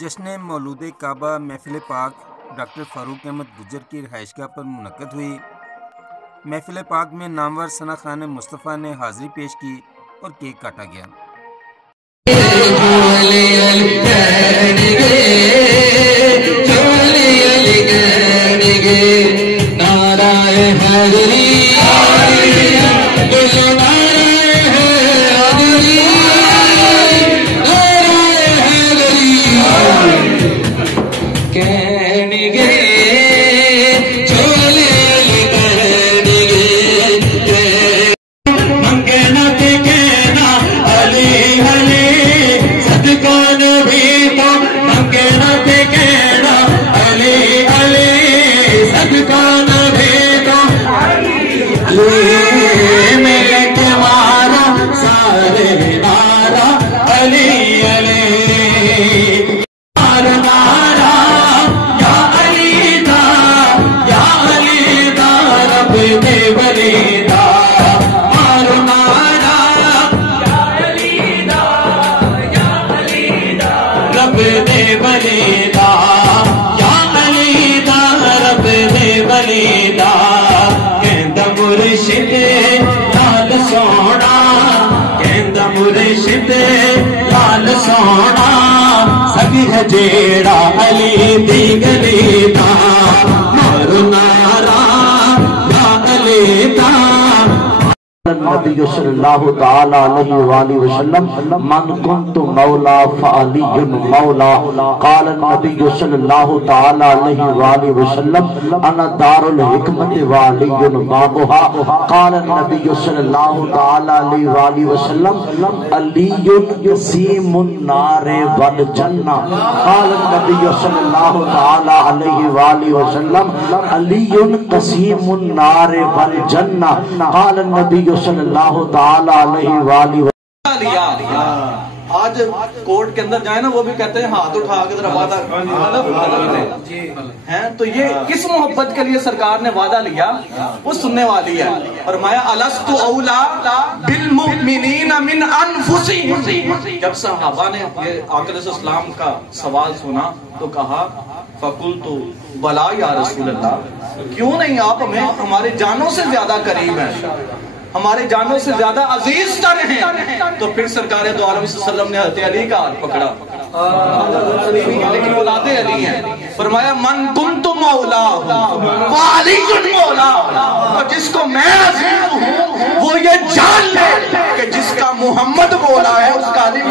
جشن مولود کعبہ محفل پاک ڈاکٹر فاروق احمد گجر کی رہائش گاہ پر منعقد ہوئی۔ محفل پاک میں نامور ثنا خان مصطفیٰ نے حاضری پیش کی اور کیک کاٹا گیا۔ سونا سبھی ہے جیڑا علی دی گلی دا مارو نارا یا علی دا النبی صلی اللہ تعالی علیہ وآلہ وسلم من کنت مولا فعلی مولا قال النبی صلی اللہ تعالی علیہ وآلہ وسلم انا دار الحکمت وعلی بابها قال النبی صلی اللہ تعالی علیہ وآلہ وسلم علی قسیم النار والجنہ قال النبی صلی اللہ تعالی علیہ وآلہ وسلم علی قسیم النار والجنہ قال النبی صلی اللہ تعالی علیہ وآلہ وسلم۔ آج کورٹ کے اندر جائیں نا وہ بھی کہتے ہیں ہاتھ اٹھا کے ذرا وعدہ ہیں، تو یہ کس محبت کے لیے سرکار نے وعدہ لیا وہ سننے والی ہے۔ فرمایا الست اولا بالمؤمنین من انفسہم۔ جب صحابہ نے یہ آقا علیہ السلام کا سوال سنا تو کہا فقلت بلا یا رسول اللہ، کیوں نہیں آپ ہمیں ہمارے جانوں سے زیادہ قریب ہیں، ہمارے جانوں سے زیادہ عزیز تر ہیں۔ تو پھر سرکار دو عالم صلی اللہ علیہ وسلم نے حضرت علی کا ہاتھ پکڑا، لیکن اولاد علی ہیں۔ فرمایا من کنت مولا وعلی مولا، اور جس کو میں عزیز ہوں وہ یہ جان لے کہ جس کا محمد مولا ہے اس کا علی